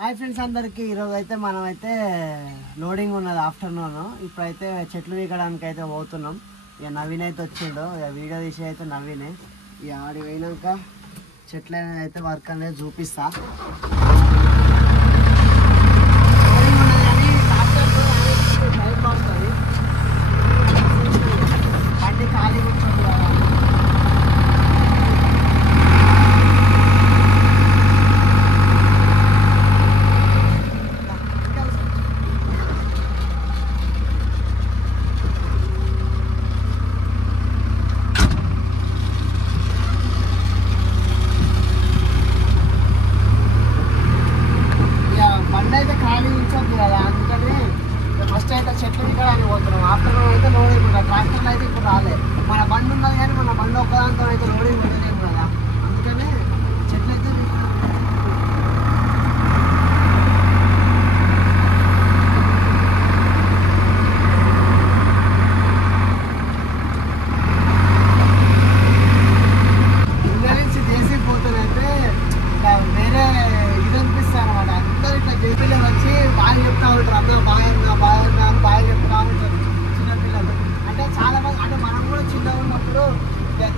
Hi friends అందరికి ఈరోజు అయితే మనమైతే లోడింగ్ ఉన్నది ఆఫ్టర్నూన్. ఇప్పుడైతే చెట్లు వీకడానికి అయితే పోతున్నాం. ఇక నవీన్ అయితే వచ్చిండు, ఇక వీడియో తీసి అయితే నవీనే. ఇక ఆడి పోయినాక చెట్లు అయితే వర్క్ అనేది చూపిస్తా. బండి ఖాళీ కూర్చోండి కదా. ఫస్ట్ అయితే చెట్లు దిగడానికి పోతున్నాం. ఆఫ్టర్నూన్ అయితే లోడింగ్ ఉంటుంది. ట్రాక్టర్లు అయితే ఇప్పుడు రాలేదు. మన బండి ఉన్నది కానీ మన బండి ఒక్కదాంతో అయితే లోడింగ్ పెట్టలేము కదా, అందుకనే చెట్లు అయితే నుంచి దేశీ పోతున్నైతే వేరే ఇది అనిపిస్తాయి అనమాట. అందరు ఇట్లా జేపీలో వచ్చి బాగా చెప్తా ఉంటారు, అందరూ బాగా చెప్తా ఉంటారు చిన్నపిల్లలు. అంటే చాలా మంది, అంటే మనం కూడా చిన్నగా ఉన్నప్పుడు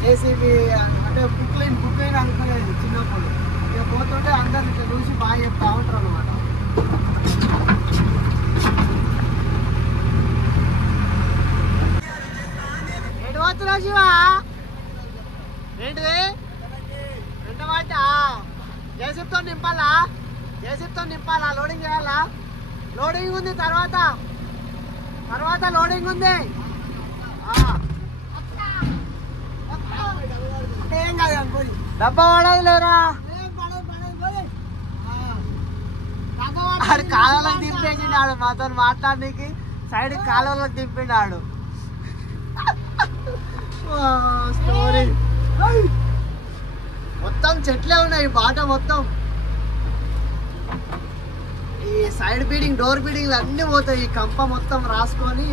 జేసీబీ అంటే కుక్లీన్ అనుకునేది చిన్నప్పుడు. ఇక పోతుంటే అందరు ఇట్లా చూసి బాగా చెప్తా ఉంటారు అనమాట. ఏంటి పోతున్నావు శివ? ఏంటిది ఎంత మాట? జేసీబీతో నింపాలా? లోడింగ్ చేయాలా? లోడింగ్ ఉంది, తర్వాత లోడింగ్ ఉంది. ఏం కాదు, డబ్బా పడదు లేరా. ఆడు కాలువలకు దింపేసిండు. ఆడు మాతో మాట్లాడడానికి సైడ్ కాలువలకు దింపిండాడు. స్టోరీ మొత్తం చెట్లే ఉన్నాయి బాట మొత్తం. ఈ సైడ్ బీడింగ్, డోర్ బీడింగ్లు అన్నీ పోతాయి. ఈ కంప మొత్తం రాసుకొని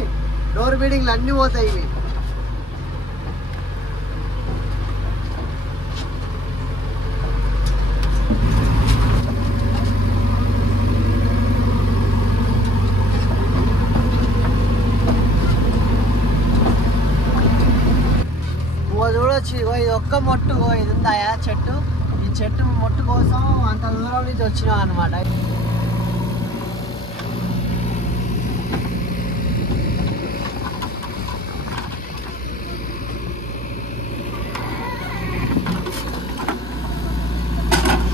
డోర్ బీడింగ్లు అన్నీ పోతాయి. ఇవి చూడొచ్చు. ఇది ఒక్క మొట్టు ఇది ఉందాయా చెట్టు. ఈ చెట్టు మొట్టు కోసం అంత దూరం నుంచి వచ్చినాం అనమాట.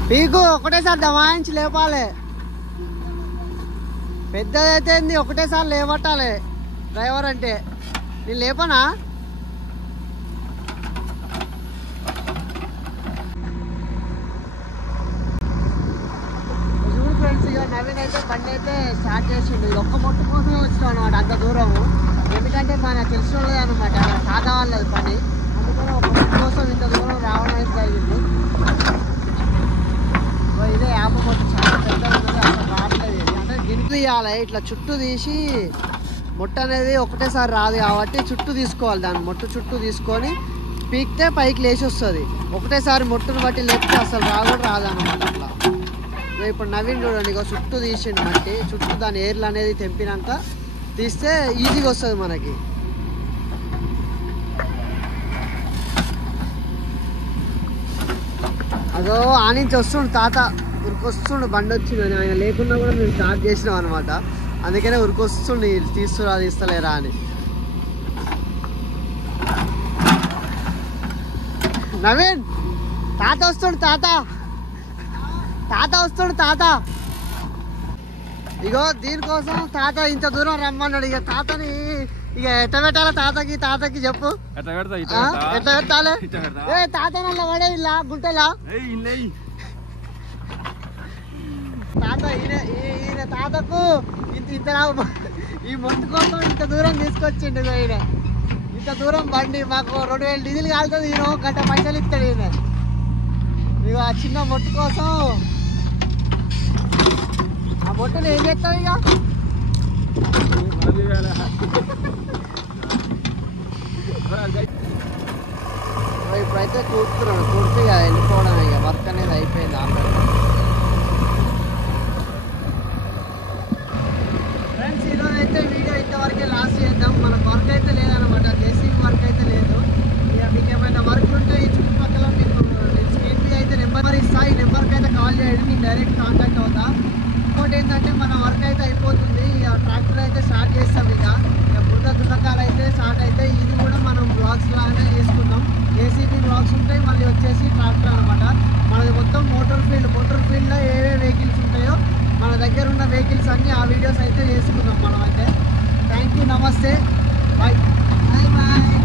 పీకు ఒకటేసారి దమాయించి లేపాలి. పెద్దదైతే ఒకటేసారి లేపట్టాలి డ్రైవర్ అంటే. నేను లేపనా? చూడు ఫ్రెండ్స్, ఇక నవీన్ అయితే బండి అయితే స్టార్ట్ చేసిండు. ఇది ఒక్క మొట్టు కోసమే వచ్చినాం అనమాట అంత దూరము. ఎందుకంటే మన తెలిసిన వాళ్ళది అనమాట, తాత వాళ్ళది పని. అందుకని ఒక మొట్టు కోసం ఇంత దూరం రావడం అయితే జరిగింది. ఇదే యాప మొట్టు చాలా పెద్దగా ఉన్నది, అసలు రావట్లేదు. అంటే గిన్నె తీయాలి, ఇట్లా చుట్టూ తీసి. మొట్టు అనేది ఒకటేసారి రాదు కాబట్టి చుట్టూ తీసుకోవాలి. దాన్ని మొట్టు చుట్టూ తీసుకొని పీకితే పైకి లేచి వస్తుంది. ఒకటేసారి మొట్టును బట్టి లేపితే అసలు రాదన్నమాట అట్లా. ఇప్పుడు నవీన్ చూడండి, ఇక చుట్టూ తీసిండు మట్టి. చుట్టూ దాని ఏర్లు అనేది తెంపినాక తీస్తే ఈజీగా వస్తుంది మనకి. అదో ఆ నుంచి వస్తుండు తాత, ఉరికొస్తుండు. బండి వచ్చింది ఆయన లేకున్నా కూడా మేము స్టార్ట్ చేసినాం అనమాట. అందుకనే ఉరికొస్తుండు, తీస్తలేరా అని. నవీన్ తాత వస్తుండు, తాత ఇగో దీనికోసం తాత ఇంత దూరం రమ్మన్నాడు. ఇక తాతని ఇక ఎట్ట పెట్టాలా? తాతకి చెప్పు ఎట్ట పెట్టాలి? ఏ తాత నల్ల పడే ఇలా గుంటలా తాత. ఈయన తాతకు ఇంత ఈ మొట్టు కోసం ఇంత దూరం తీసుకొచ్చిండు. ఈయన ఇంత దూరం బండి మాకు 2000 డీజిల్ కాలుతుంది. ఈయన గంట పైసలు ఇస్తాడు ఈయన. ఇక ఆ చిన్న మొట్టు కోసం ఆ మొట్టును ఏం చేస్తావు? ఇక ఇప్పుడైతే కూర్చున్నాడు. కూర్చి ఇక వెళ్ళిపోవడం. ఇక వర్క్ అనేది అయిపోయింది ఆల్రెడీ. డైరెక్ట్ కాంటాక్ట్ అవుతా. ఇంకోటి ఏంటంటే మన వర్క్ అయితే అయిపోతుంది, ట్రాక్టర్ అయితే స్టార్ట్ చేస్తాం. ఇక బురద దున్నకాలు అయితే స్టార్ట్ అయితే ఇది కూడా మనం బ్లాగ్స్ లాగానే చేసుకుందాం. ఏసీబీ బ్లాగ్స్ ఉంటాయి, మళ్ళీ వచ్చేసి ట్రాక్టర్ అనమాట. మనది మొత్తం మోటార్ ఫీల్డ్లో ఏవే వెహికల్స్ ఉంటాయో మన దగ్గర ఉన్న వెహికల్స్ అన్నీ ఆ వీడియోస్ అయితే చేసుకుందాం మనం అయితే. థ్యాంక్ యూ, నమస్తే, బాయ్ బాయ్.